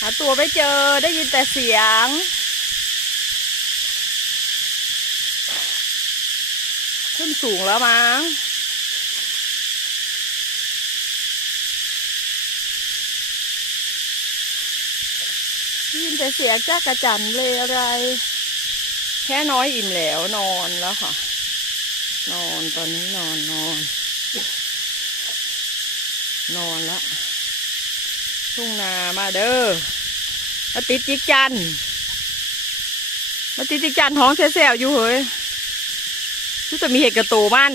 หาตัวไม่เจอได้ยินแต่เสียง ขึ้นสูงแล้วมั้งได้ยินแต่เสียงจ้ากระจันเลยอะไร แค่น้อยอิ่มแล้วนอนแล้วค่ะ นอนตอนนี้นอนนอน นอนและ ทุ่งนามาเด้อมาติดจิกจันมาติดจิกจันท้องแซ่ๆอยู่เฮ้ยรู้แต่มีเห็ดกระโตมัน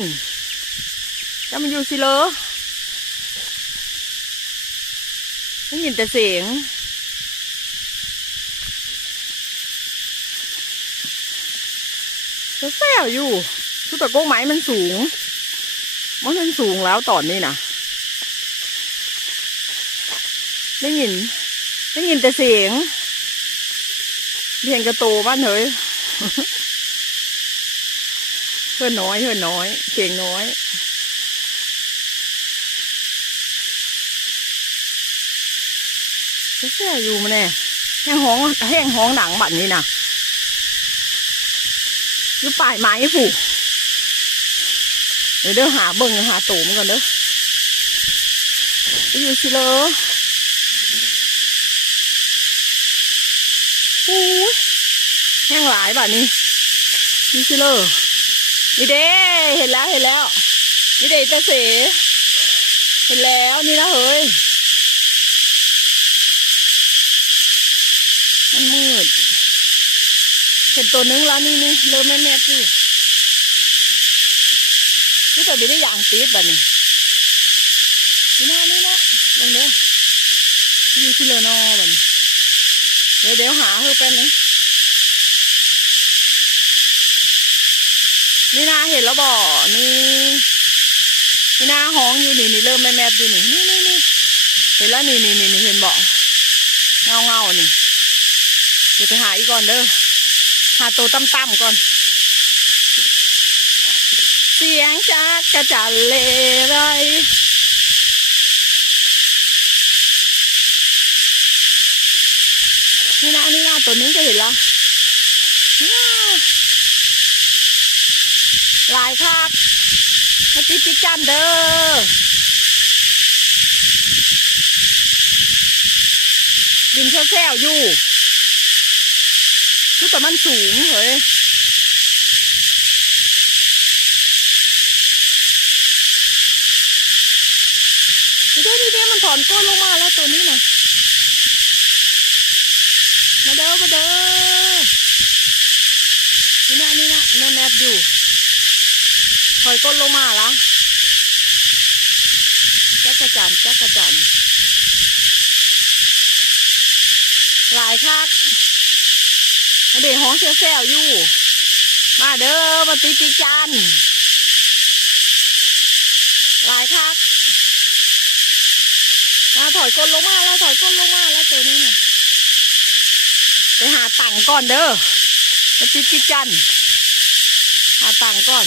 แล้วมันอยู่สิเลอไม่ยินแต่เสียงแซ่ๆอยู่รู้แต่โก้งไม้มันสูงมันมันสูงแล้วตอนนี้นะ ได้ยิน ได้ยินแต่เสียงเพียงกระโตบ้านเฮ้ยเพื่อนน้อยเพื่อนน้อยเสียงน้อยแซ่อยู่มาแน่แห้งห้องแห้งห้องหนังบัดนี้นะอยู่ป่ายไม้ผูกเดี๋ยวเด้อหาเบิ่งหาตูมก่อนเด้ออยู่สิเลอ อ้ยแห้งหลายแบบนี้นี่สิเลยนี่เด้เห็นแล้วเห็นแล้วนี่เด้ตาเสเห็นแล้วนี่นะเฮ้ยมันมืดเห็นตัวนึงแล้วนี่นี่เริ่มแม่แม่ที่นี่แต่ไม่ได้อย่างตีดแบบนี้นี่นะนี่นะลงเด้อนี่สิเลยนอแบบนี้ ดี๋ยวเดี๋ยวหาเพื่อเป็นเลยนี่นาเห็นแล้วบ่นี่นี่นาห้องอยู่นี่นี่เริ่มแม่แมบอยู่นี่นี่นี่นี่เห็นแล้วนี่นี่นี่เห็นบ่เงาเงานี่เดี๋ยวไปหาอีกก่อนเด้อหาตัวต่ำๆก่อน เสียงจากกระจันเลไร นี่นะนี่นะตัวนึงจะเห็นละหลายคักมาติดจิกจันเด้อดินแซ่ๆอยู่คือแต่มันสูงเฮ้ยดูเด้อดูเด้อมันถอนก้นลงมาแล้วตัวนี้นะ มาเด้อมาเด้อนี่นะนี่นะแม่แมบอยู่ถอยก้นลงมาละแจักระจันแจักระจันหลายคักมาเดี๋ยวห้องแซวอยู่ มาเด้อมาตีตีจันหลายคักมาถอยก้นลงมาแล้วถอยก้นลงมาแล้วตัวนี้น่ะ ไปหาตังค์ก่อนเด้อมาจิจิจัน หาตังค์ก่อน